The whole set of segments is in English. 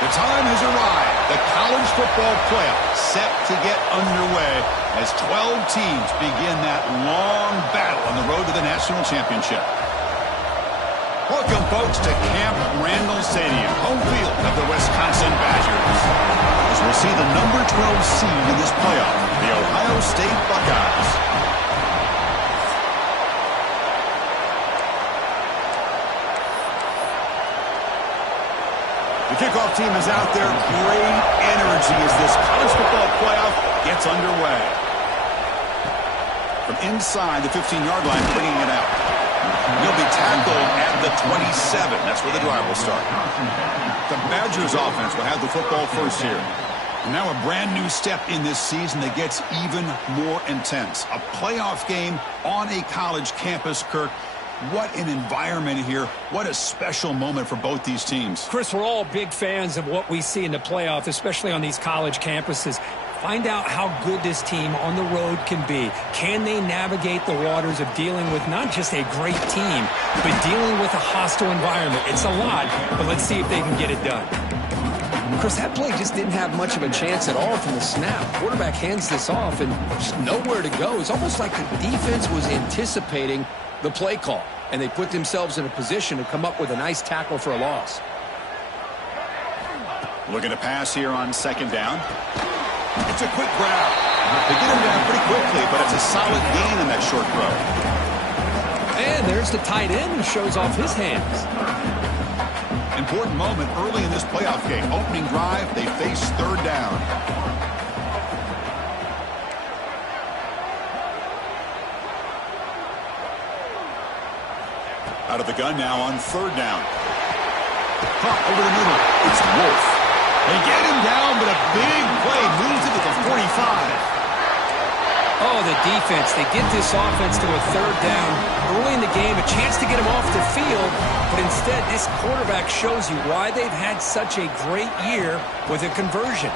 The time has arrived. The college football playoff set to get underway as 12 teams begin that long battle on the road to the national championship. Welcome, folks, to Camp Randall Stadium, home field of the Wisconsin Badgers. As we'll see the number 12 seed in this playoff, the Ohio State Buckeyes. The kickoff team is out there. Great energy as this college football playoff gets underway. From inside the 15-yard line, bringing it out. He'll be tackled at the 27. That's where the drive will start. The Badgers offense will have the football first here. And now a brand new step in this season that gets even more intense. A playoff game on a college campus, Kirk. What an environment here. What a special moment for both these teams. Chris, we're all big fans of what we see in the playoff, especially on these college campuses. Find out how good this team on the road can be. Can they navigate the waters of dealing with not just a great team, but dealing with a hostile environment? It's a lot, but let's see if they can get it done. Chris, that play just didn't have much of a chance at all from the snap. Quarterback hands this off and just nowhere to go. It's almost like the defense was anticipating the play call, and they put themselves in a position to come up with a nice tackle for a loss. Looking to pass here on second down. It's a quick grab. They get him down pretty quickly, but it's a solid gain in that short throw. And there's the tight end who shows off his hands. Important moment early in this playoff game. Opening drive, they face third down. Out of the gun now on third down. Caught over the middle. It's Wolf. They get him down, but a big play moves it to the 45. Oh, the defense. They get this offense to a third down early in the game, a chance to get him off the field, but instead this quarterback shows you why they've had such a great year with a conversion.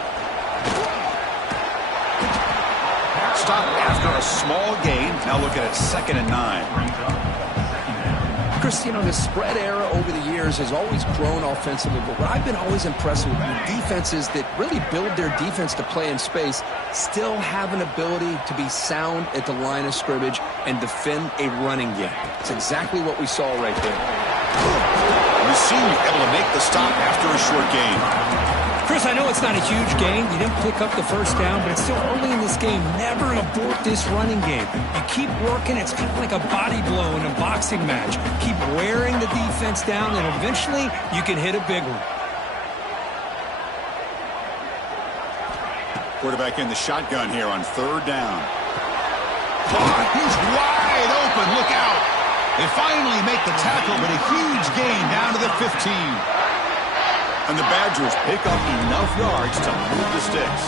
Stop after a small gain. Now look at it, 2nd and 9. Chris, you know, the spread era over the years has always grown offensively, but what I've been always impressed with defenses that really build their defense to play in space still have an ability to be sound at the line of scrimmage and defend a running game. It's exactly what we saw right there. The senior able to make the stop after a short gain. Chris, I know it's not a huge gain. You didn't pick up the first down, but it's still early in this game. Never abort this running game. You keep working. It's kind of like a body blow in a boxing match. Keep wearing the defense down, and eventually you can hit a big one. Quarterback in the shotgun here on third down. He's wide open. Look out. They finally make the tackle, but a huge gain down to the 15. And the Badgers pick up enough yards to move the sticks.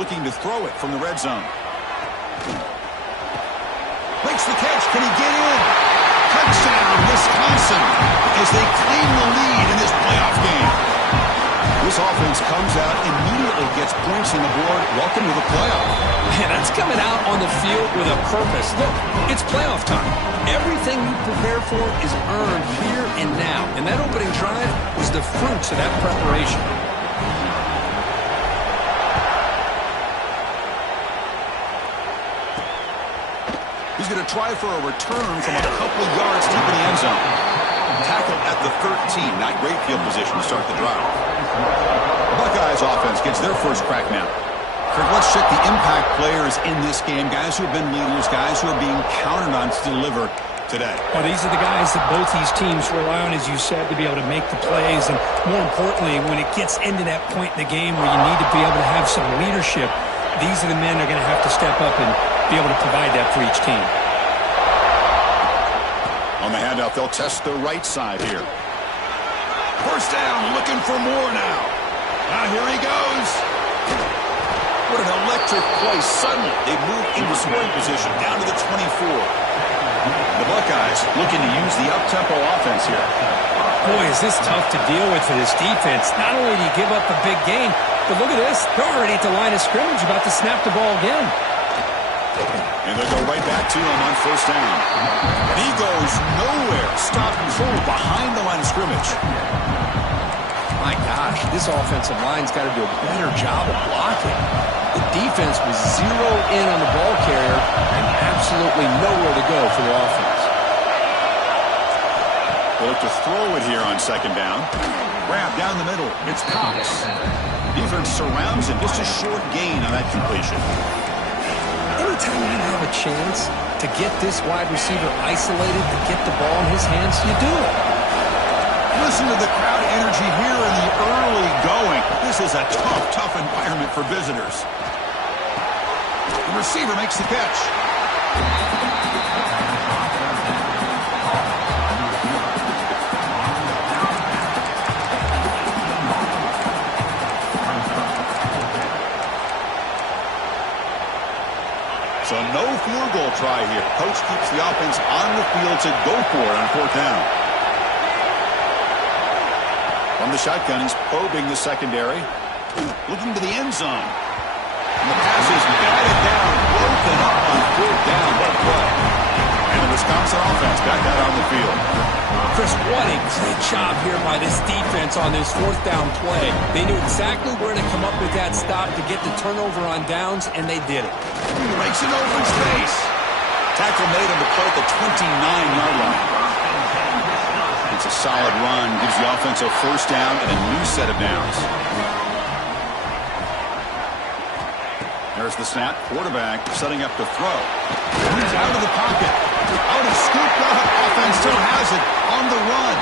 Looking to throw it from the red zone. Makes the catch. Can he get in? Touchdown, Wisconsin, as they claim the lead in this playoff game. This offense comes out, immediately gets points on the board. Welcome to the playoff. Man, that's coming out on the field with a purpose. Look, it's playoff time. Everything you prepare for is earned here and now. And that opening drive was the fruits of that preparation. He's going to try for a return from a couple of yards deep in the end zone. Tackled at the 13. Not great field position to start the drive. The Buckeyes offense gets their first crack now. Kirk, let's check the impact players in this game. Guys who have been leaders, guys who are being counted on to deliver today. Well, these are the guys that both these teams rely on, as you said, to be able to make the plays. And more importantly, when it gets into that point in the game where you need to be able to have some leadership, these are the men that are going to have to step up and be able to provide that for each team. On the handoff, they'll test the right side here. First down, looking for more now. Now here he goes. What an electric play. Suddenly, they move into scoring position down to the 24. The Buckeyes looking to use the up-tempo offense here. Boy, is this tough to deal with for this defense. Not only do you give up a big gain, but look at this. They're already at the line of scrimmage about to snap the ball again. And they'll go right back to him on first down. And he goes nowhere. Stopped cold behind the line of scrimmage. My gosh, this offensive line's got to do a better job of blocking. The defense was zeroed in on the ball carrier and absolutely nowhere to go for the offense. They'll look to throw it here on second down. Grab down the middle. It's Cox. Defense surrounds him. Just a short gain on that completion. Anytime you have a chance to get this wide receiver isolated, to get the ball in his hands, you do it. Listen to the crowd energy here in the early going. This is a tough environment for visitors. The receiver makes the catch. So no field goal try here. Coach keeps the offense on the field to go for it on fourth down. From the shotgun, he's probing the secondary. Looking to the end zone. And the pass is batted down, broken up on fourth down. What a play. And the Wisconsin offense back out on the field. Chris, what a great job here by this defense on this fourth down play. They knew exactly where to come up with that stop to get the turnover on downs, and they did it. Breaks an open space. Tackle made on the play at the 29-yard line. It's a solid run. Gives the offense a first down and a new set of downs. There's the snap. Quarterback setting up to throw. He's out of the pocket. Out and scooped up. Offense still has it on the run.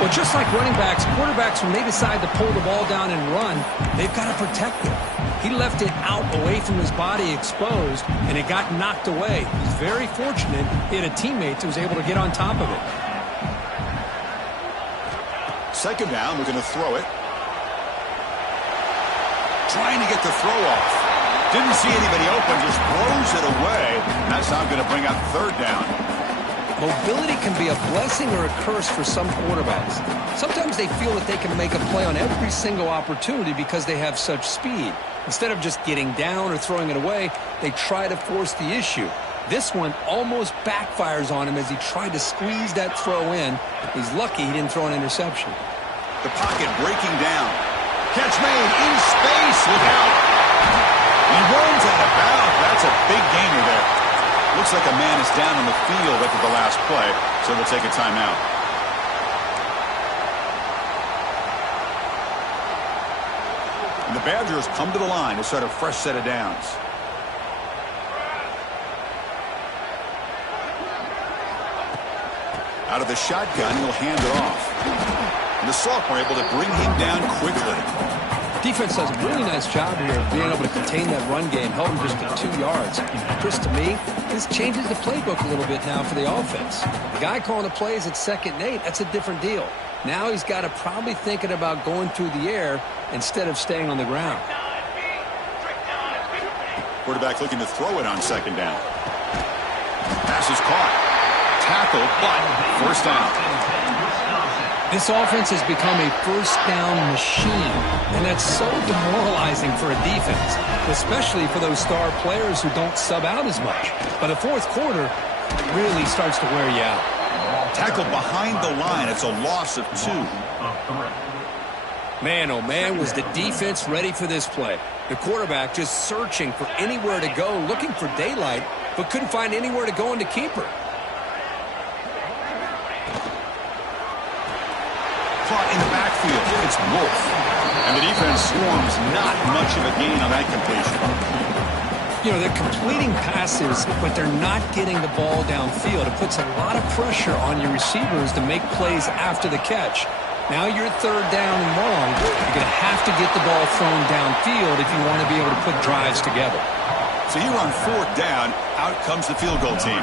Well, just like running backs, quarterbacks, when they decide to pull the ball down and run, they've got to protect it. He left it out away from his body exposed, and it got knocked away. He's very fortunate he had a teammate who was able to get on top of it. Second down, we're going to throw it. Trying to get the throw off. Didn't see anybody open, just throws it away. That's now going to bring up third down. Mobility can be a blessing or a curse for some quarterbacks. Sometimes they feel that they can make a play on every single opportunity because they have such speed. Instead of just getting down or throwing it away, they try to force the issue. This one almost backfires on him as he tried to squeeze that throw in. He's lucky he didn't throw an interception. The pocket breaking down. Catch made in space. Look out. He runs out of bounds. That's a big gainer there. Looks like a man is down on the field after the last play, so they'll take a timeout. And the Badgers come to the line to start a fresh set of downs. Out of the shotgun, he'll hand it off. And the sophomore able to bring him down quickly. Defense does a really nice job here of being able to contain that run game, held him just to 2 yards. Chris, to me, this changes the playbook a little bit now for the offense. The guy calling the plays at 2nd and 8, that's a different deal. Now he's got to probably thinking about going through the air instead of staying on the ground. Quarterback looking to throw it on second down. Pass is caught. Tackled, but first down. This offense has become a first down machine, and that's so demoralizing for a defense, especially for those star players who don't sub out as much. By the fourth quarter, it really starts to wear you out. Tackled behind the line. It's a loss of 2. Man, oh man, was the defense ready for this play. The quarterback just searching for anywhere to go, looking for daylight, but couldn't find anywhere to go into keeper. In the backfield, it's Wolf. And the defense swarms, not much of a gain on that completion. You know, they're completing passes, but they're not getting the ball downfield. It puts a lot of pressure on your receivers to make plays after the catch. Now you're third down and long. You're going to have to get the ball thrown downfield if you want to be able to put drives together. So here on fourth down, out comes the field goal team.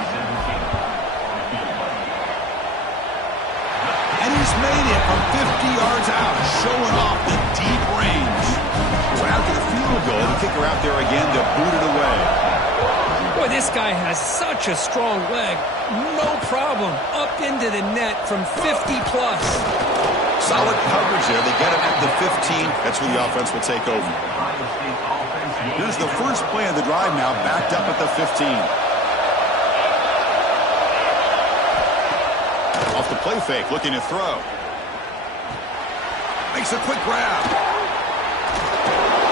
And he's made it from 50 yards out, showing off the deep range. So after the field goal, the kicker out there again to boot it away. Boy, this guy has such a strong leg. No problem. Up into the net from 50-plus. Solid coverage there. They get him at the 15. That's where the offense will take over. Here's Here's the first play of the drive now, backed up at the 15. Off the play fake, looking to throw. Makes a quick grab.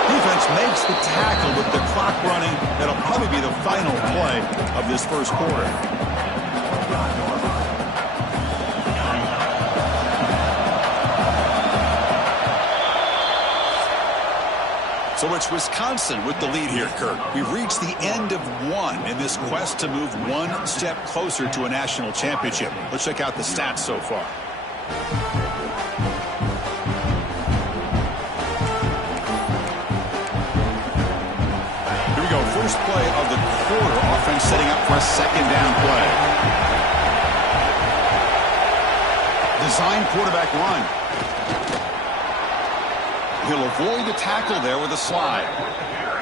Defense makes the tackle with the clock running. That'll probably be the final play of this first quarter. So it's Wisconsin with the lead here, Kurt. We've reached the end of one in this quest to move one step closer to a national championship. Let's check out the stats so far. Here we go. First play of the quarter. Offense setting up for a second down play. Design quarterback run. He'll avoid the tackle there with a slide.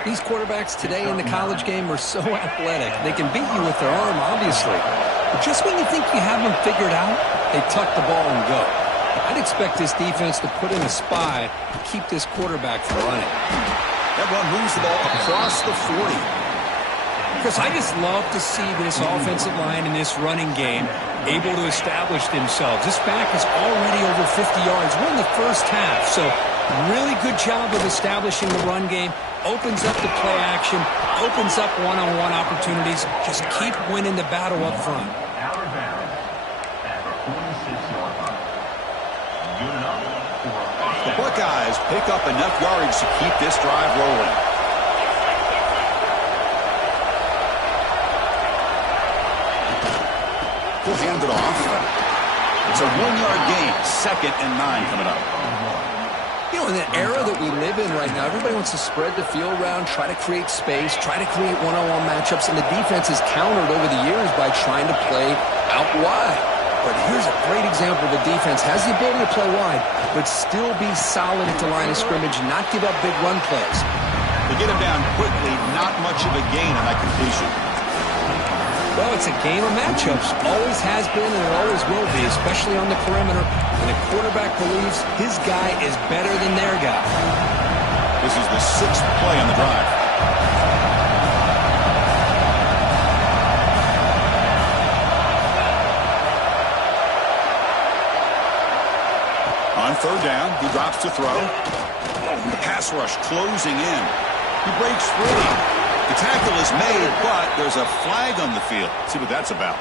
These quarterbacks today in the college game are so athletic. They can beat you with their arm, obviously. But just when you think you have them figured out, they tuck the ball and go. I'd expect this defense to put in a spy to keep this quarterback from running. That one moves the ball across the 40. Chris, I just love to see this offensive line in this running game able to establish themselves. This back is already over 50 yards. We're in the first half, so really good job of establishing the run game. Opens up the play action, opens up one-on-one opportunities. Just keep winning the battle up front. The Buckeyes pick up enough yardage to keep this drive rolling. He'll hand it off. It's a 1-yard gain. 2nd and 9 coming up. You know, in the era that we live in right now, everybody wants to spread the field around, try to create space, try to create one-on-one matchups, and the defense has countered over the years by trying to play out wide. But here's a great example. The defense has the ability to play wide, but still be solid at the line of scrimmage, not give up big run plays. They get him down quickly, not much of a gain on that completion. Well, it's a game of matchups. Always has been and it always will be, especially on the perimeter. And the quarterback believes his guy is better than their guy. This is the 6th play on the drive. On 3rd down, he drops to throw. The pass rush closing in. He breaks free. The tackle is made, but there's a flag on the field. Let's see what that's about.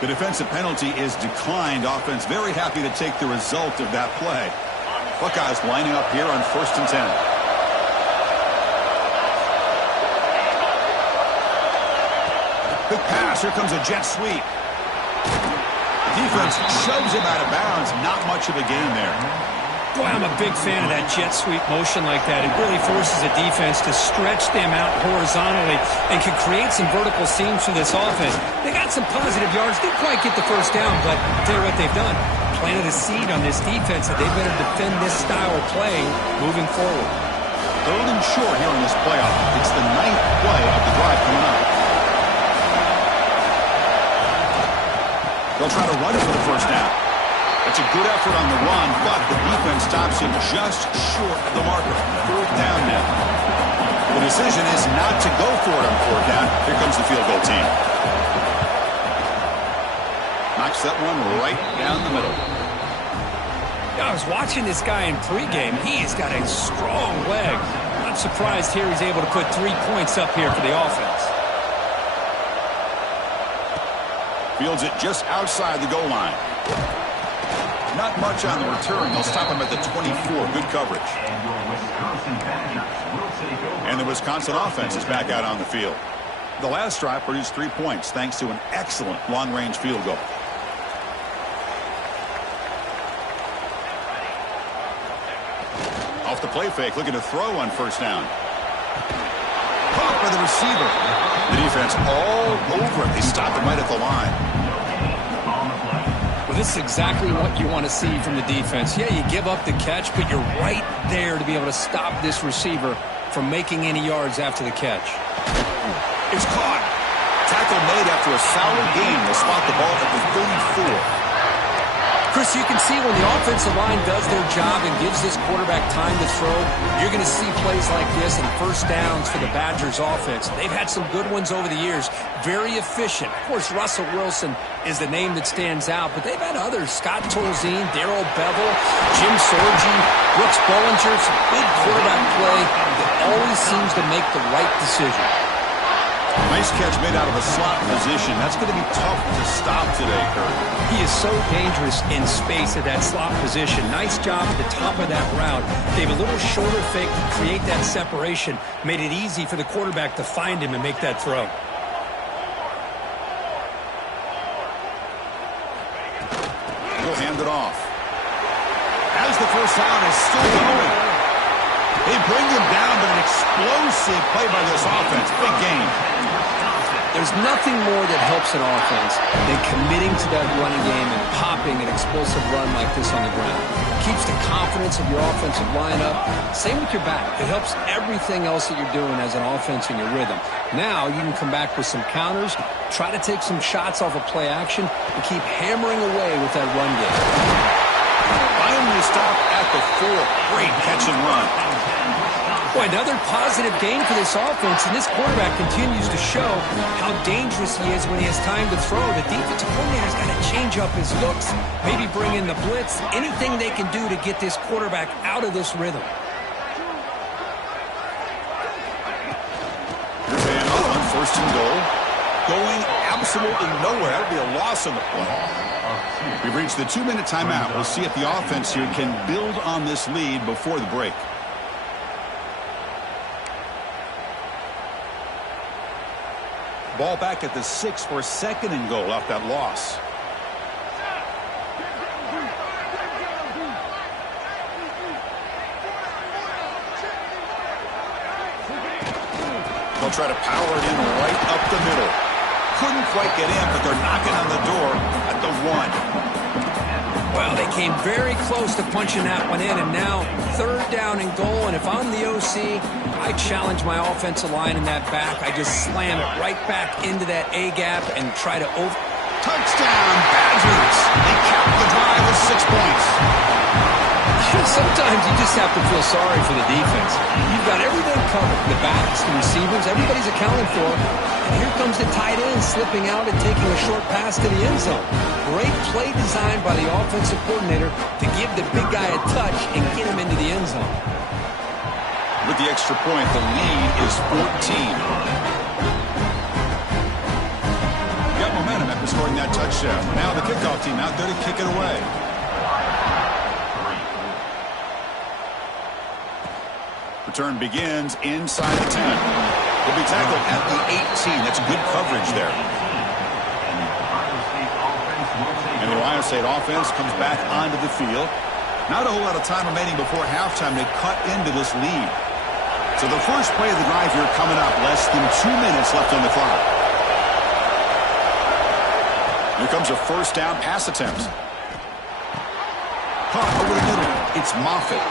The defensive penalty is declined. Offense very happy to take the result of that play. Buckeyes lining up here on 1st and 10. Quick pass. Here comes a jet sweep. Defense shoves him out of bounds. Not much of a gain there. Boy, I'm a big fan of that jet sweep motion like that. It really forces a defense to stretch them out horizontally and can create some vertical seams for this offense. They got some positive yards. Didn't quite get the first down, but I'll tell you what they've done. Planted a seed on this defense that they better defend this style of play moving forward. 3rd and short here in this playoff. It's the 9th play of the drive coming up. They'll try to run it for the first down. That's a good effort on the run, but the defense stops him just short of the marker. 4th down now. The decision is not to go for it on 4th down. Here comes the field goal team. Knocks that one right down the middle. I was watching this guy in pregame. He's got a strong leg. I'm surprised here he's able to put 3 points up here for the offense. Fields it just outside the goal line. Not much on the return. They'll stop him at the 24. Good coverage. And the Wisconsin offense is back out on the field. The last drive produced 3 points thanks to an excellent long-range field goal. Off the play fake, looking to throw on 1st down. Caught by the receiver. The defense all over it. They stopped him right at the line. Well, this is exactly what you want to see from the defense. Yeah, you give up the catch, but you're right there to be able to stop this receiver from making any yards after the catch. It's caught. Tackle made after a solid gain. They'll spot the ball at the 34. Chris, you can see when the offensive line does their job and gives this quarterback time to throw, you're going to see plays like this and first downs for the Badgers offense. They've had some good ones over the years. Very efficient. Of course, Russell Wilson is the name that stands out, but they've had others. Scott Tolzien, Darrell Bevel, Jim Sorgi, Brooks Bollinger. Some big quarterback play that always seems to make the right decision. Nice catch made out of a slot position. That's going to be tough to stop today, Kurt. He is so dangerous in space at that slot position. Nice job at the top of that route. Gave a little shoulder fake to create that separation. Made it easy for the quarterback to find him and make that throw. He'll hand it off. As the first down is still going. They bring him down, but an explosive play by this offense. Big game. There's nothing more that helps an offense than committing to that running game and popping an explosive run like this on the ground. Keeps the confidence of your offensive line up. Same with your back. It helps everything else that you're doing as an offense in your rhythm. Now you can come back with some counters, try to take some shots off of play action, and keep hammering away with that run game. Finally stop at the 4. Great catch and run. Boy, another positive game for this offense, and this quarterback continues to show how dangerous he is when he has time to throw. The defensive coordinator's got to change up his looks, maybe bring in the blitz, anything they can do to get this quarterback out of this rhythm. Here's a handoff on 1st and goal. Going absolutely nowhere. That'll be a loss on the play. We've reached the 2-minute timeout. We'll see if the offense here can build on this lead before the break. Ball back at the 6 for 2nd and goal off that loss. They'll try to power it in right up the middle. Couldn't quite get in, but they're knocking on the door at the 1. Well, they came very close to punching that one in, and now 3rd down and goal. And if I'm the OC, I challenge my offensive line in that back. I just slam it right back into that A gap and try to Touchdown, Badgers! They cap the drive with 6 points. Sometimes you just have to feel sorry for the defense. You've got everything covered. The backs, the receivers, everybody's accounted for. And here comes the tight end slipping out and taking a short pass to the end zone. Great play designed by the offensive coordinator to give the big guy a touch and get him into the end zone. With the extra point, the lead is 14. Got momentum after scoring that touchdown. Now the kickoff team out there to kick it away. Return begins inside the 10. He'll be tackled at the 18. That's good coverage there. And the Ohio State offense comes back onto the field. Not a whole lot of time remaining before halftime to cut into this lead. So the first play of the drive here coming up. Less than 2 minutes left on the clock. Here comes a 1st down pass attempt. Caught over the middle. It's Moffitt.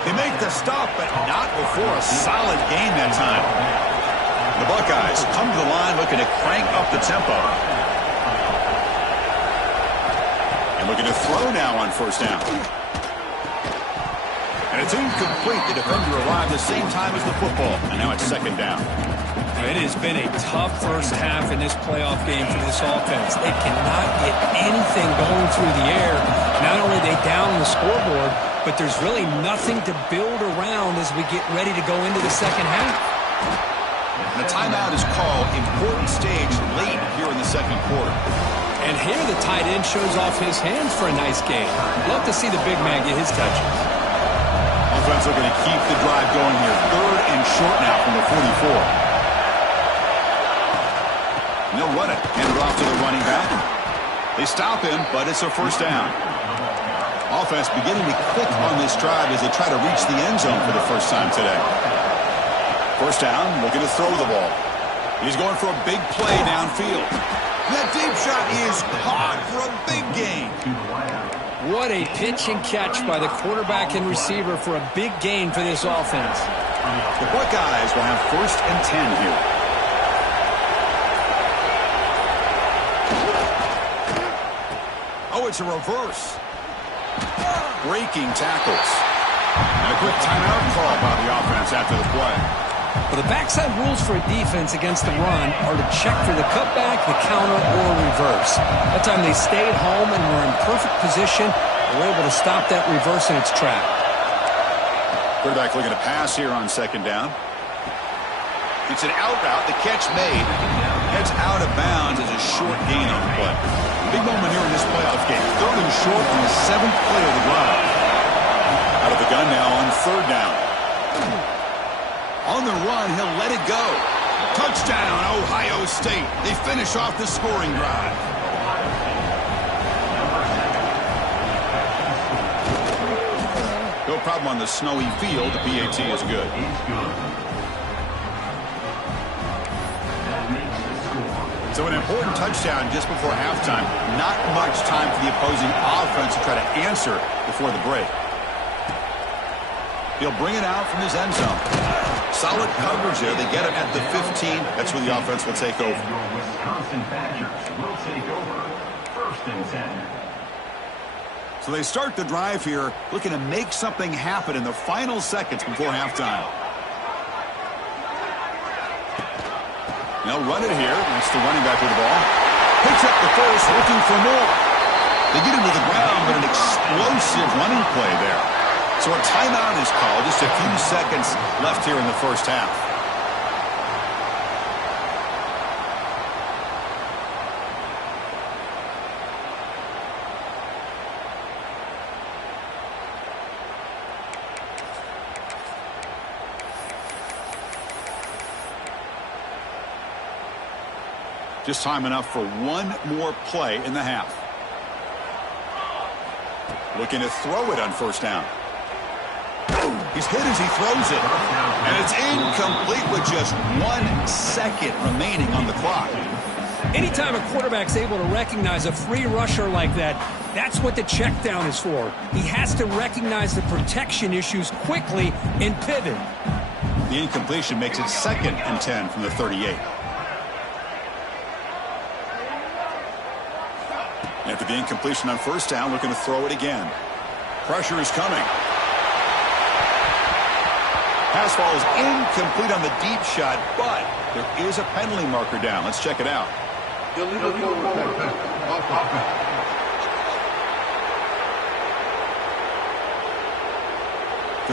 They make the stop, but not before a solid gain that time. The Buckeyes come to the line looking to crank up the tempo. And looking to throw now on 1st down. And it's incomplete. The defender arrived the same time as the football. And now it's 2nd down. It has been a tough first half in this playoff game for this offense. They cannot get anything going through the air. Not only are they down on the scoreboard, but there's really nothing to build around as we get ready to go into the second half. And the timeout is called. Important stage late here in the 2nd quarter. And here the tight end shows off his hands for a nice game. Love to see the big man get his touches. Offense looking to keep the drive going here. 3rd and short now from the 44. And they'll run it. Hand it off to the running back. They stop him, but it's a 1st down. Offense beginning to click on this drive as they try to reach the end zone for the first time today. 1st down, looking to throw the ball. He's going for a big play downfield. That deep shot is caught for a big gain. What a pitch and catch by the quarterback and receiver for a big gain for this offense. The Buckeyes will have 1st and 10 here. Oh, it's a reverse. Breaking tackles. And a quick timeout call by the offense after the play. Well, the backside rules for a defense against the run are to check for the cutback, the counter, or reverse. That time they stayed home and were in perfect position. They were able to stop that reverse in its track. Quarterback looking to pass here on second down. It's an out route. The catch made. Heads out of bounds as a short gain on the play. Big moment here in this playoff game. Third and short on the 7th play of the drive. Out of the gun now on third down. On the run, he'll let it go. Touchdown, Ohio State. They finish off the scoring drive. No problem on the snowy field. The PAT is good. So an important touchdown just before halftime. Not much time for the opposing offense to try to answer before the break. He'll bring it out from his end zone. Solid coverage here. They get him at the 15. That's where the offense will take over. Wisconsin Badgers will take over 1st and 10. So they start the drive here looking to make something happen in the final seconds before halftime. They'll run it here. That's the running back with the ball. Picks up the first, looking for more. They get him to the ground, but an explosive running play there. So a timeout is called. Just a few seconds left here in the first half. Just time enough for one more play in the half. Looking to throw it on first down. He's hit as he throws it. And it's incomplete with just 1 second remaining on the clock. Anytime a quarterback's able to recognize a free rusher like that, that's what the check down is for. He has to recognize the protection issues quickly and pivot. The incompletion makes it 2nd and 10 from the 38. After the incompletion on first down, looking to throw it again. Pressure is coming. Pass ball is incomplete on the deep shot, but there is a penalty marker down. Let's check it out. So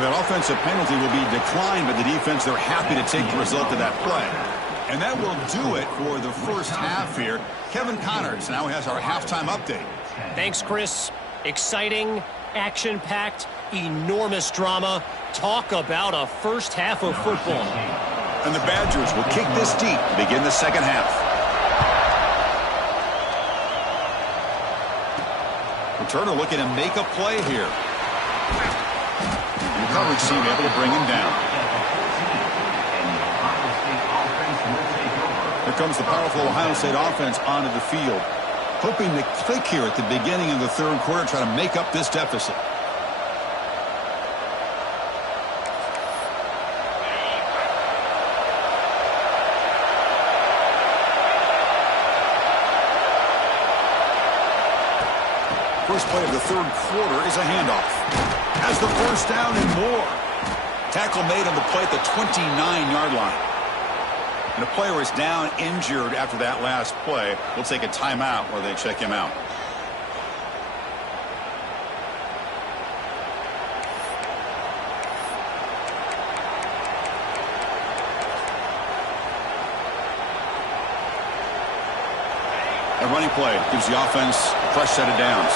that offensive penalty will be declined by the defense. They're happy to take the result of that play. And that will do it for the first half here. Kevin Connors now has our halftime update. Thanks, Chris. Exciting, action-packed, enormous drama. Talk about a first half of football. And the Badgers will kick this deep to begin the second half. Returner looking to make a play here. And the coverage team able to bring him down. Here comes the powerful Ohio State offense onto the field. Hoping to click here at the beginning of the third quarter, try to make up this deficit. First play of the third quarter is a handoff. Has the first down and more. Tackle made on the play at the 29-yard line. And a player is down injured after that last play. We'll take a timeout while they check him out. A running play gives the offense a fresh set of downs.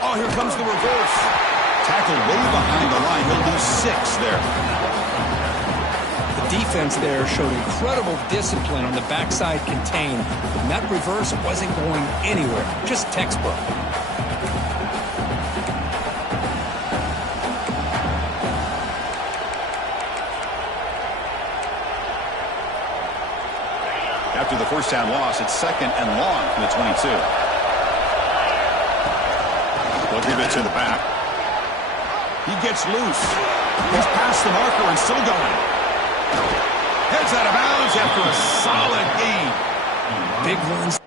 Oh, here comes the reverse. Tackle way behind the line. He'll lose 6 there. The defense there showed incredible discipline on the backside contain. And that reverse wasn't going anywhere. Just textbook. After the first down loss, it's 2nd and long from the 22. They'll give it to the back. He gets loose. He's past the marker and still going. Heads out of bounds after a solid gain. big runs.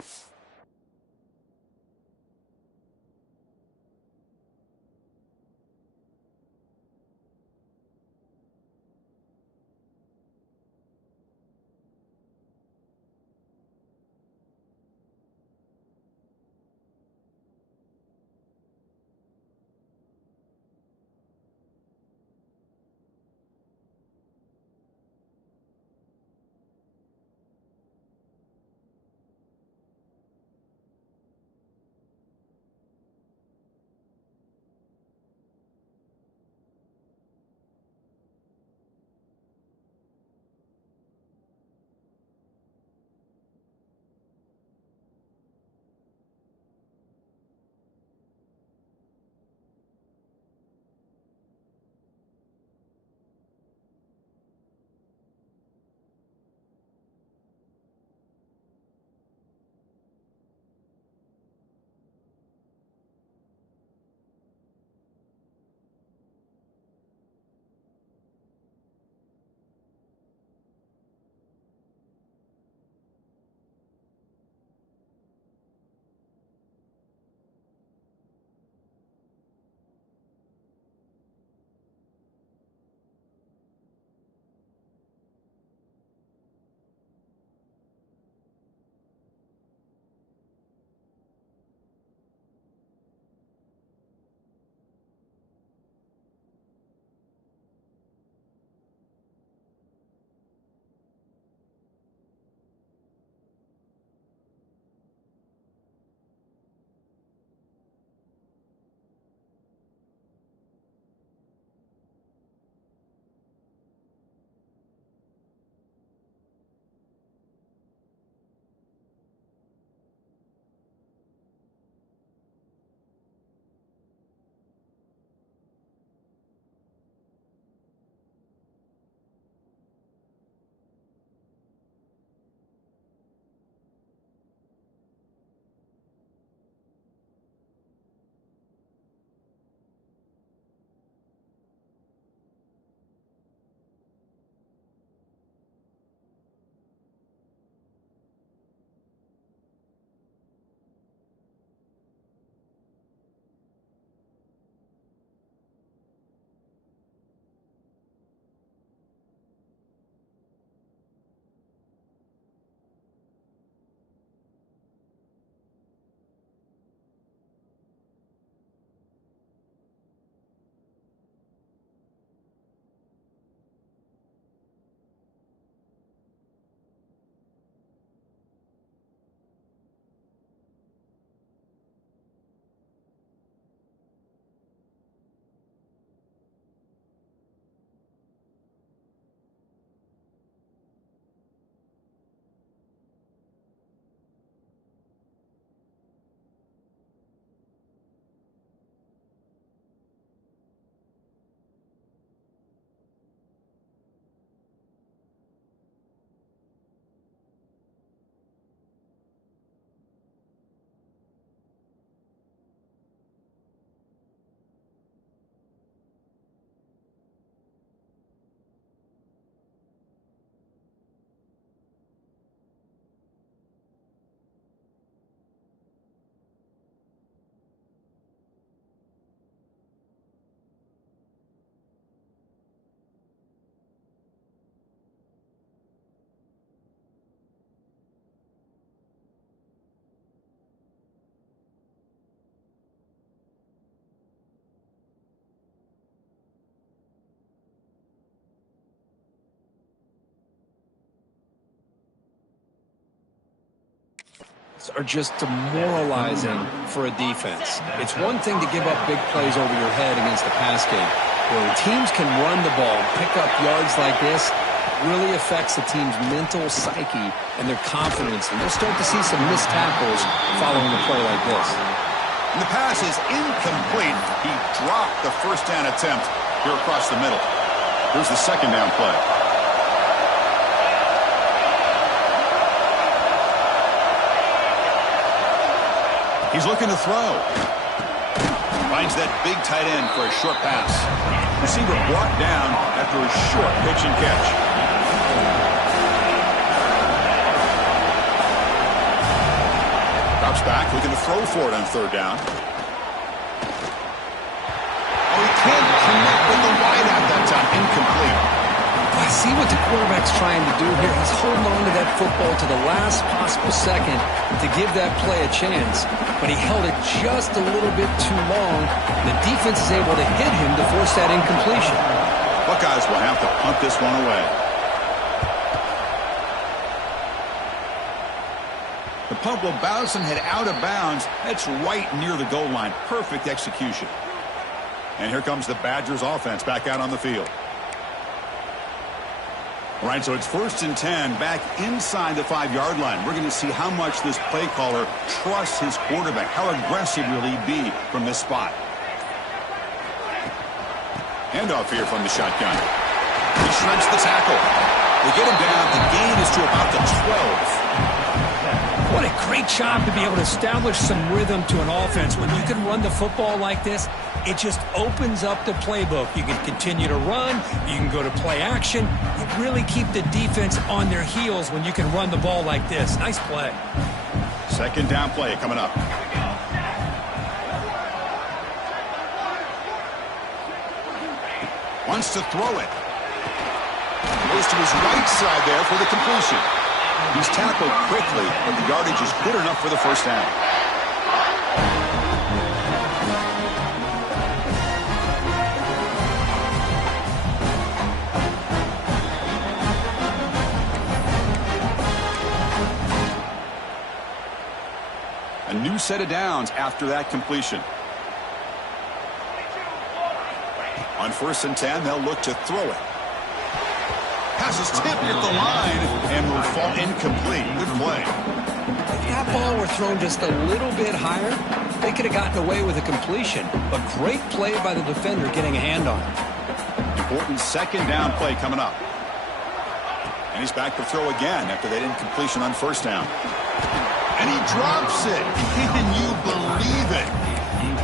Are just demoralizing for a defense. It's one thing to give up big plays over your head against the pass game. When teams can run the ball and pick up yards like this, it really affects the team's mental psyche and their confidence. And you'll start to see some missed tackles following a play like this. And the pass is incomplete. He dropped the first down attempt here across the middle. Here's the second down play. He's looking to throw. Finds that big tight end for a short pass. Receiver brought down after a short pitch and catch. Drops back, looking to throw for it on third down. Oh, he can't connect with the wideout that time. Incomplete. I see what the quarterback's trying to do here. He's holding on to that football to the last possible second to give that play a chance. But he held it just a little bit too long. The defense is able to hit him to force that incompletion. Buckeyes will have to punt this one away. The punt will bounce and head out of bounds. That's right near the goal line. Perfect execution. And here comes the Badgers offense back out on the field. All right, so it's 1st and 10 back inside the 5-yard line. We're going to see how much this play caller trusts his quarterback. How aggressive will he be from this spot? Handoff here from the shotgun. He shreds the tackle. They get him down. The gain is to about the 12. What a great job to be able to establish some rhythm to an offense. When you can run the football like this, it just opens up the playbook. You can continue to run. You can go to play action. You really keep the defense on their heels when you can run the ball like this. Nice play. 2nd down play coming up. Wants to throw it. Goes to his right side there for the completion. He's tackled quickly, but the yardage is good enough for the 1st down. A new set of downs after that completion. On 1st and 10, they'll look to throw it. Pass is tipped at the line and will fall incomplete. Good play. If that ball were thrown just a little bit higher, they could have gotten away with a completion. But great play by the defender getting a hand on it. Important 2nd down play coming up. And he's back to throw again after that incompletion on 1st down. And he drops it. Can you believe it?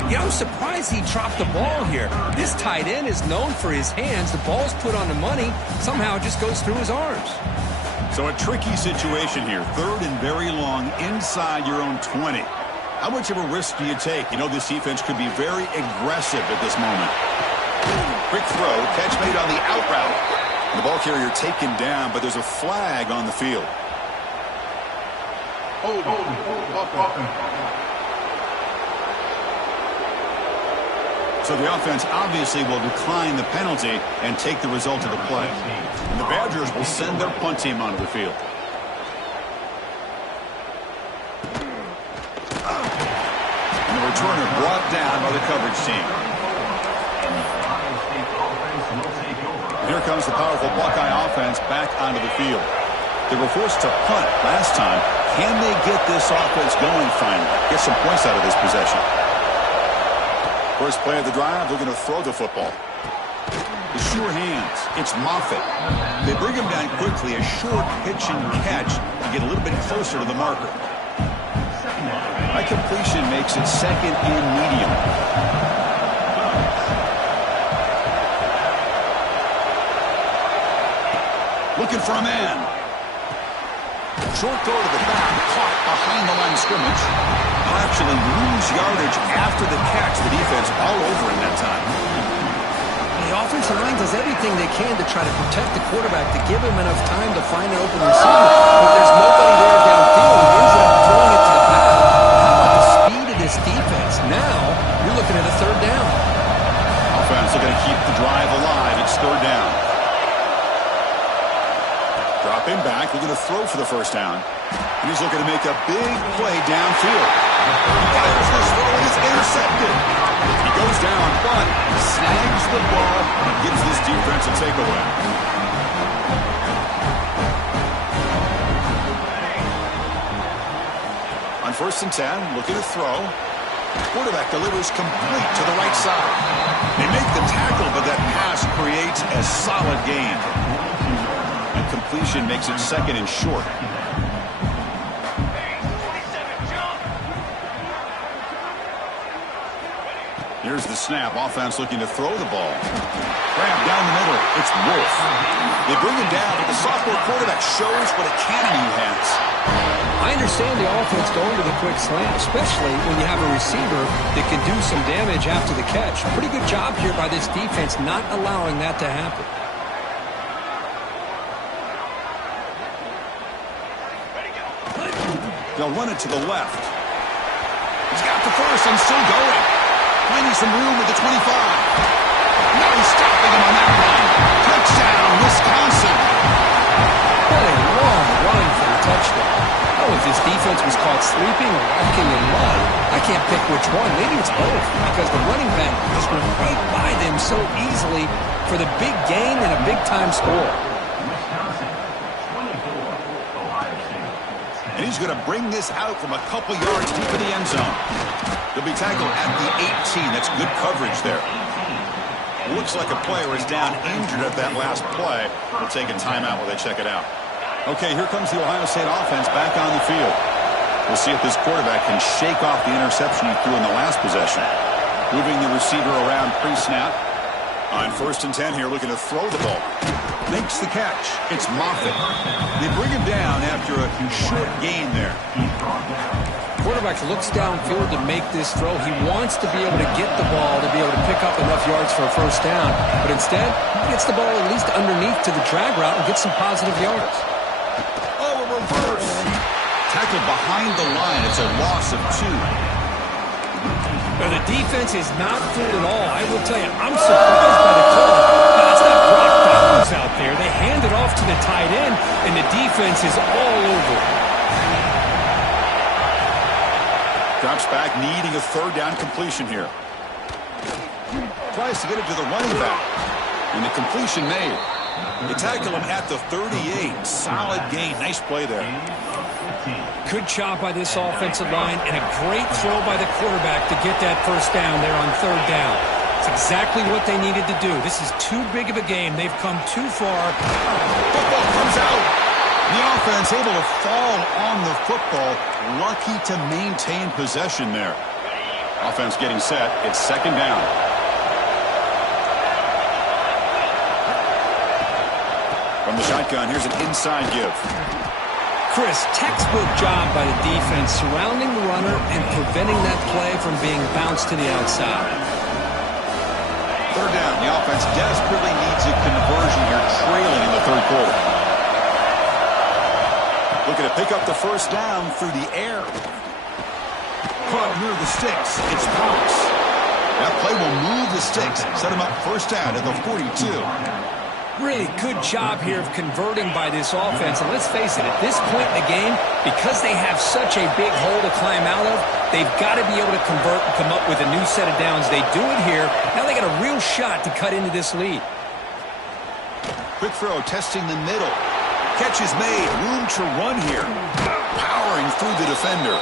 Yeah, I'm surprised he dropped the ball here. This tight end is known for his hands. The ball's put on the money. Somehow it just goes through his arms. So a tricky situation here. 3rd and very long inside your own 20. How much of a risk do you take? You know, this defense could be very aggressive at this moment. Quick throw. Catch made on the out route. The ball carrier taken down, but there's a flag on the field. So the offense obviously will decline the penalty and take the result of the play. And the Badgers will send their punt team onto the field. And the returner brought down by the coverage team. And here comes the powerful Buckeye offense back onto the field. They were forced to punt last time. Can they get this offense going finally? Get some points out of this possession. First play of the drive, they're going to throw the football. The sure hands. It's Moffitt. They bring him down quickly. A short pitch and catch to get a little bit closer to the marker. That completion makes it 2nd and medium. Looking for a man. Short throw to the back, caught behind the line of scrimmage. They'll actually lose yardage after the catch. The defense all over in that time. The offensive line does everything they can to try to protect the quarterback, to give him enough time to find an open receiver. But there's nobody there downfield. He ends up throwing it to the back. How about the speed of this defense? Now you're looking at a 3rd down. Offense looking to keep the drive alive. It's 3rd down. Drop him back. Looking to throw for the 1st down. And he's looking to make a big play downfield. He fires this throw and it's intercepted. He goes down, but snags the ball and gives this defense a takeaway. On 1st and 10, looking to throw. Quarterback delivers complete to the right side. They make the tackle, but that pass creates a solid gain. And completion makes it 2nd and short. Here's the snap. Offense looking to throw the ball. Grab down the middle. It's Wolf. They bring him down, but the sophomore quarterback shows what a cannon he has. I understand the offense going to the quick slant, especially when you have a receiver that can do some damage after the catch. Pretty good job here by this defense not allowing that to happen. They'll run it to the left. He's got the first and still going. Finding some room at the 25. Now he's stopping him on that run. Touchdown, Wisconsin. What a long run for the touchdown. Oh, if this defense was caught sleeping or walking in mud, I can't pick which one. Maybe it's both, because the running back just went right by them so easily for the big gain and a big-time score. And he's going to bring this out from a couple yards deep in the end zone. He'll be tackled at the 18. That's good coverage there. Looks like a player is down injured at that last play. We'll take a timeout while they check it out. Okay, here comes the Ohio State offense back on the field. We'll see if this quarterback can shake off the interception he threw in the last possession. Moving the receiver around pre-snap. On 1st and 10 here, looking to throw the ball. Makes the catch. It's Moffitt. They bring him down after a short gain there. Quarterback looks downfield to make this throw. He wants to be able to get the ball to be able to pick up enough yards for a first down. But instead, he gets the ball at least underneath to the drag route and gets some positive yards. Oh, a reverse. Tackled behind the line. It's a loss of 2. Well, the defense is not fooled at all. I will tell you, I'm surprised by the call. Now, that's not Brock Bowers out there. They hand it off to the tight end, and the defense is all over it. Drops back, needing a 3rd down completion here. Tries to get it to the running back. And the completion made. They tackle him at the 38. Solid gain. Nice play there. Good job by this offensive line, and a great throw by the quarterback to get that first down there on 3rd down. It's exactly what they needed to do. This is too big of a game. They've come too far. Football comes out. The offense able to fall on the football. Lucky to maintain possession there. Offense getting set. It's 2nd down. From the shotgun, here's an inside give. Chris, textbook job by the defense surrounding the runner and preventing that play from being bounced to the outside. 3rd down. The offense desperately needs a conversion here, trailing in the 3rd quarter. Looking to pick up the first down through the air. Caught near the sticks. It's Powers. That play will move the sticks. Set him up first down at the 42. Really good job here of converting by this offense. And let's face it, at this point in the game, because they have such a big hole to climb out of, they've got to be able to convert and come up with a new set of downs. They do it here. Now they got a real shot to cut into this lead. Quick throw, testing the middle. Catch is made. Room to run here. Powering through the defender.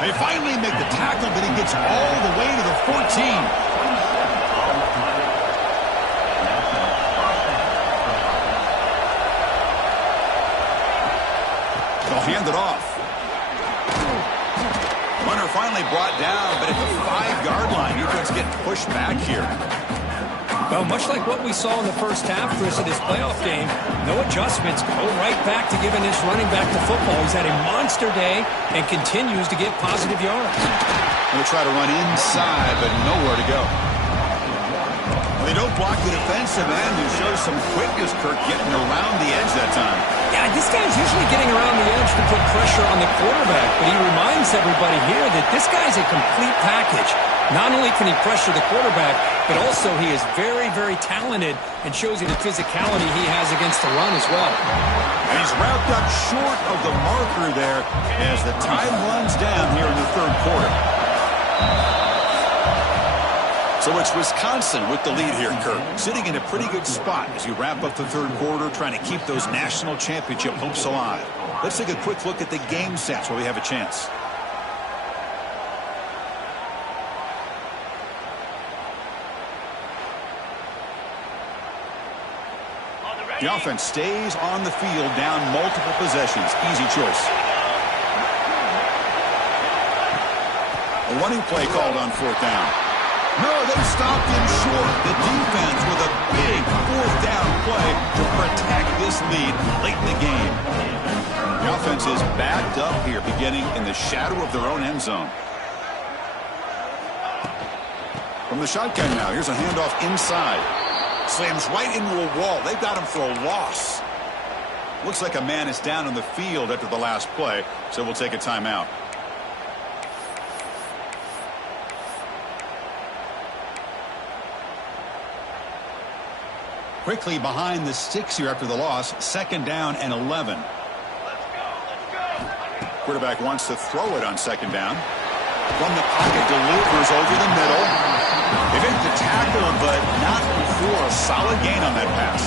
They finally make the tackle, but he gets all the way to the 14. They'll hand it off. Runner finally brought down, but at the 5-yard line, defense getting pushed back here. Well, much like what we saw in the first half, Chris, of this playoff game, no adjustments, go right back to giving this running back the football. He's had a monster day and continues to get positive yards. They'll try to run inside, but nowhere to go. They don't block the defensive end, who shows some quickness, Kirk, getting around the edge that time. Yeah, this guy's usually getting around the edge to put pressure on the quarterback, but he reminds everybody here that this guy's a complete package. Not only can he pressure the quarterback, but also he is very, very talented and shows you the physicality he has against the run as well. And he's wrapped up short of the marker there as the time runs down here in the 3rd quarter. So it's Wisconsin with the lead here, Kirk. Sitting in a pretty good spot as you wrap up the 3rd quarter, trying to keep those national championship hopes alive. Let's take a quick look at the game stats while we have a chance. The offense stays on the field, down multiple possessions. Easy choice. A running play called on 4th down. No, they stopped him short. The defense with a big fourth down play to protect this lead late in the game. The offense is backed up here, beginning in the shadow of their own end zone. From the shotgun now, here's a handoff inside. Slams right into a wall. They've got him for a loss. Looks like a man is down on the field after the last play, so we'll take a timeout. Quickly behind the sticks here after the loss. 2nd down and 11. Quarterback wants to throw it on 2nd down. From the pocket, delivers over the middle. They make the tackle, but not before a solid gain on that pass.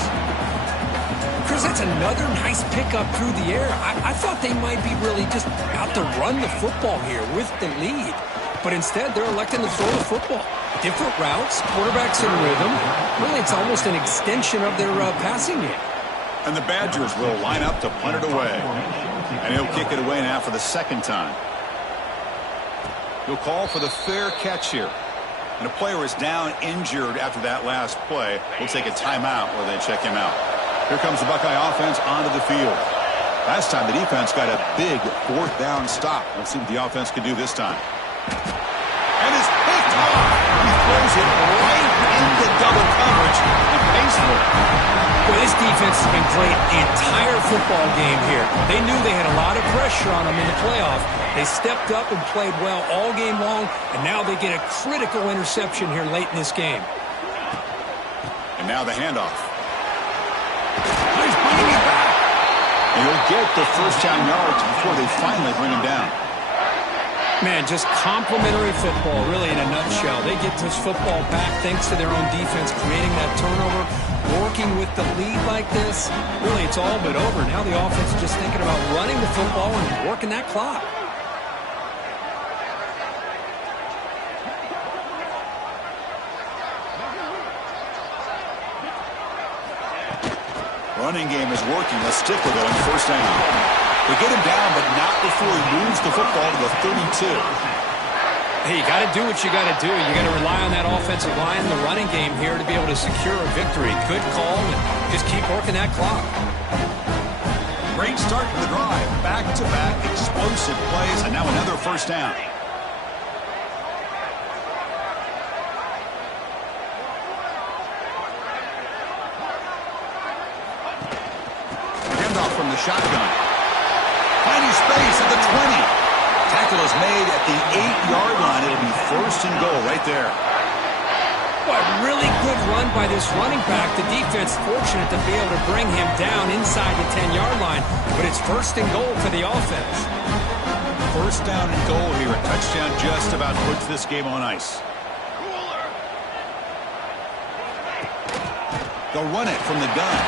Chris, that's another nice pickup through the air. I thought they might be really just out to run the football here with the lead. But instead, they're electing to throw the football. Different routes, quarterbacks in rhythm. Really, it's almost an extension of their passing game. And the Badgers will line up to punt it away. And he'll kick it away now for the 2nd time. He'll call for the fair catch here. And a player is down injured after that last play. We'll take a timeout where they check him out. Here comes the Buckeye offense onto the field. Last time the defense got a big 4th down stop. Let's see what the offense can do this time. And it's picked off. He throws it right into double coverage and pays for it. Well, this defense has been great the entire football game here. They knew they had a lot of pressure on them in the playoff. They stepped up and played well all game long, and now they get a critical interception here late in this game. And now the handoff. He's bringing it back. And he'll get the 1st down yards before they finally bring him down. Man, just complimentary football, really, in a nutshell. They get this football back thanks to their own defense, creating that turnover, working with the lead like this. Really, it's all but over. Now the offense is just thinking about running the football and working that clock. Running game is working. Let's stick with it on 1st down. They get him down, but not before he moves the football to the 32. Hey, you got to do what you got to do. You got to rely on that offensive line, the running game here to be able to secure a victory. Good call, and just keep working that clock. Great start to the drive. Back-to-back explosive plays, and now another 1st down. Handoff from the shotgun. Finding space at the 20. Tackle is made at the 8-yard line. It'll be 1st and goal right there. Boy, really good run by this running back. The defense fortunate to be able to bring him down inside the 10-yard line, but it's 1st and goal for the offense. 1st down and goal here. A touchdown just about puts this game on ice. They'll run it from the gun.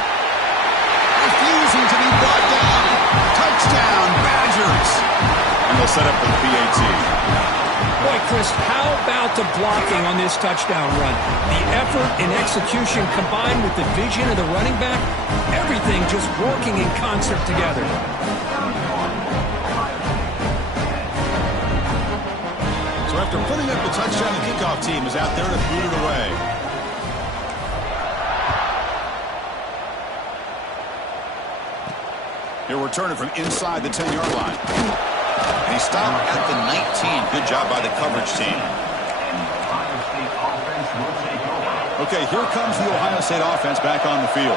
Refusing to be brought down. Touchdown, Badgers. And they'll set up for the PAT. Boy, Chris, how about the blocking on this touchdown run? The effort and execution combined with the vision of the running back, everything just working in concert together. So after putting up the touchdown, the kickoff team is out there to boot it away. He'll return it from inside the 10-yard line. And he stopped at the 19. Good job by the coverage team. Okay, here comes the Ohio State offense back on the field.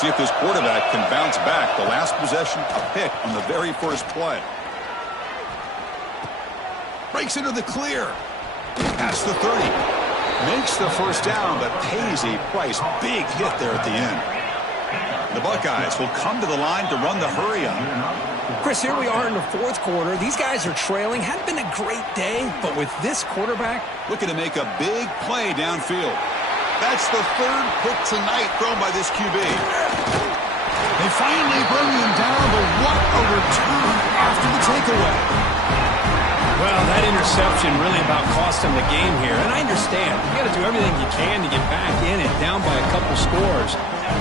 See if this quarterback can bounce back. The last possession, a pick on the very first play. Breaks into the clear. Past the 30. Makes the 1st down, but pays a price. Big hit there at the end. The Buckeyes will come to the line to run the hurry up. Chris, here we are in the 4th quarter. These guys are trailing. Hadn't been a great day, but with this quarterback, looking to make a big play downfield. That's the 3rd pick tonight thrown by this QB. They finally bring him down, but what a return after the takeaway. well, that interception really about cost them the game here. And I understand. You got to do everything you can to get back in it, down by a couple scores.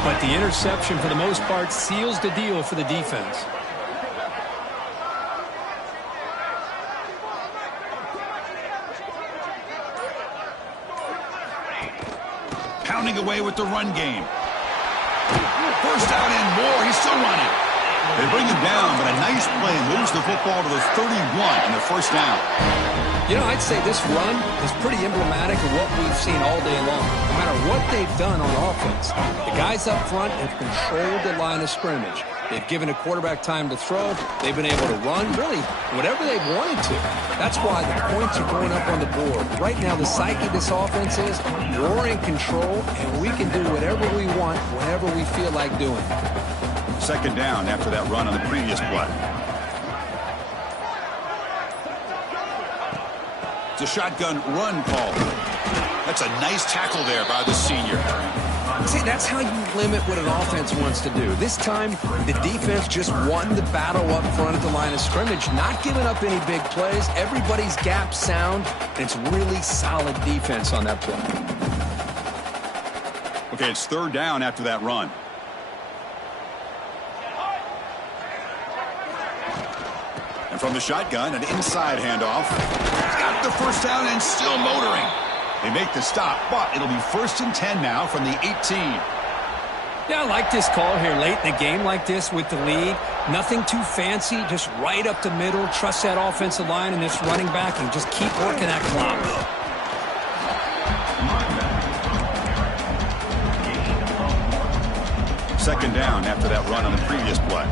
But the interception, for the most part, seals the deal for the defense. pounding away with the run game. First down and more. He's still running. They bring him down, but a nice play moves the football to the 31 and the first down. You know, I'd say this run is pretty emblematic of what we've seen all day long. No matter what they've done on offense, the guys up front have controlled the line of scrimmage. They've given a quarterback time to throw. They've been able to run, really, whatever they've wanted to. That's why the points are going up on the board. Right now, the psyche of this offense is we're in control, and we can do whatever we want, whenever we feel like doing. Second down after that run on the previous play. It's a shotgun run call. That's a nice tackle there by the senior. See, that's how you limit what an offense wants to do. This time, the defense just won the battle up front at the line of scrimmage, not giving up any big plays. Everybody's gap sound, and it's really solid defense on that play. Okay, it's third down after that run. And from the shotgun, an inside handoff. He's got the first down and still motoring. They make the stop, but it'll be first and 10 now from the 18. Yeah, I like this call here late in the game like this with the lead. Nothing too fancy, just right up the middle. Trust that offensive line and this running back and just keep working that clock. Second down after that run on the previous play.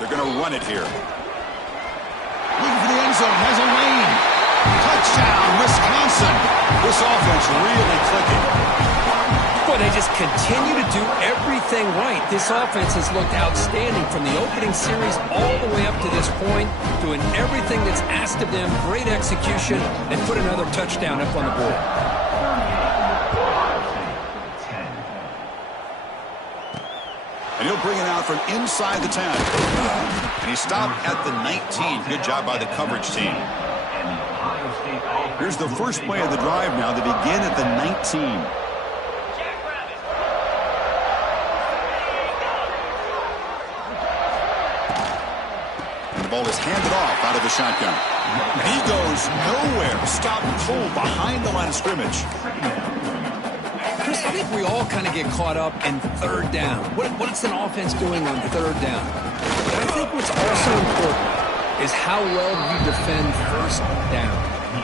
They're going to run it here. Looking for the end zone. Has a lane. Touchdown, Wisconsin. This offense really clicking. Boy, they just continue to do everything right. This offense has looked outstanding from the opening series all the way up to this point, doing everything that's asked of them. Great execution, and put another touchdown up on the board. And he'll bring it out from inside the 10. And he stopped at the 19. Good job by the coverage team. Here's the first play of the drive now. They begin at the 19. And the ball is handed off out of the shotgun. And he goes nowhere. Stop cold behind the line of scrimmage. Chris, I think we all kind of get caught up in third down. What's an offense doing on third down? But I think what's also important is how well you defend first down.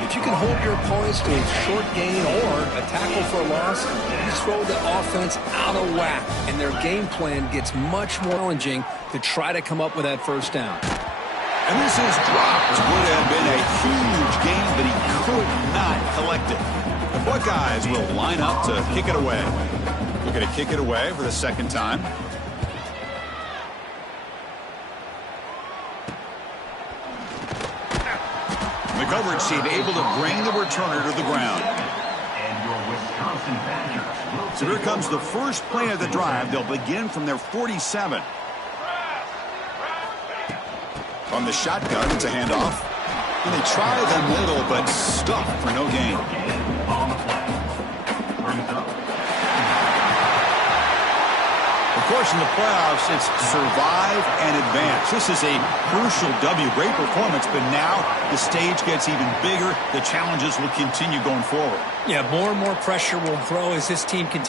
If you can hold your opponents to a short gain or a tackle for a loss, you throw the offense out of whack, and their game plan gets much more challenging to try to come up with that first down. And this is dropped. Would have been a huge gain, but he could not collect it. The Buckeyes will line up to kick it away. We're going to kick it away for the second time. The coverage team able to bring the returner to the ground. So here comes the first play of the drive. They'll begin from their 47. On the shotgun, it's a handoff. And they try the middle, but stuffed for no gain. Of course, in the playoffs, it's survive and advance. This is a crucial W. Great performance, but now the stage gets even bigger. The challenges will continue going forward. Yeah, more and more pressure will grow as this team continues.